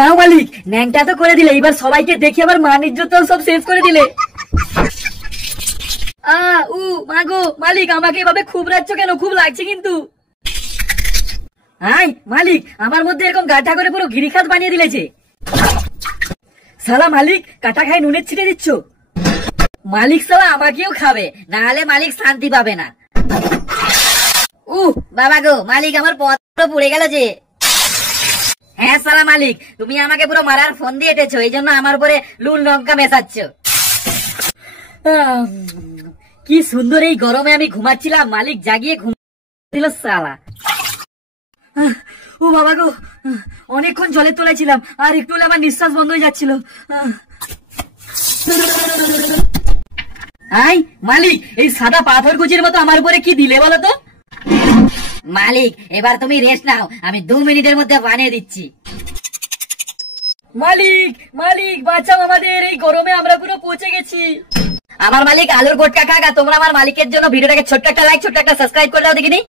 নাও মালিক, ন্যাংটা তো করে দিলে, এবার সবাইকে দেখে আবার মান ইজ্জত সব শেষ করে দিলে। মাগো মালিক, আমাকে এভাবে খুব রাখছো কেন? খুব লাগছে কিন্তু। হাই মালিক, আমার মধ্যে এরকম গাঠা করে পুরো গিরিখাত বানিয়ে দিলেছে। সালা মালিক, কাটা খাই নুনের ছিটে দিচ্ছ। মালিক সালা আমাকেও খাবে, না হলে মালিক শান্তি পাবে না। বাবা গো মালিক, আমার পথ পড়ে গেল যে। হ্যাঁ সালা মালিক, তুমি আমাকে পুরো মারার ফোন দিয়ে এটেছো, এই জন্য আমার উপরে নুন লঙ্কা মেশাচ্ছ। কি সুন্দর এই গরমে আমি ঘুমাচ্ছিলাম, মালিক জাগিয়ে ঘুম দিল সালা। ও বাবা গো, অনেকক্ষণ জলের তলায় ছিলাম, আর একটু হলে আমার নিঃশ্বাস বন্ধ হয়ে যাচ্ছিল। আই মালিক, এই সাদা পাথর কুচির মতো আমার উপরে কি দিলে বলো তো? মালিক এবার তুমি রেস্ট নাও, আমি 2 মিনিটের মধ্যে বানিয়ে দিচ্ছি। মালিক মালিক বাঁচাও, আমাদের এই গরমে আমরা পুরো পচে গেছি। আমার মালিক আলুর গোটকা খাক, তোমরা আমার মালিকের জন্য ভিডিওটাকে ছোট্ট একটা লাইক, ছোট্ট একটা সাবস্ক্রাইব করে দাও দেখিনি।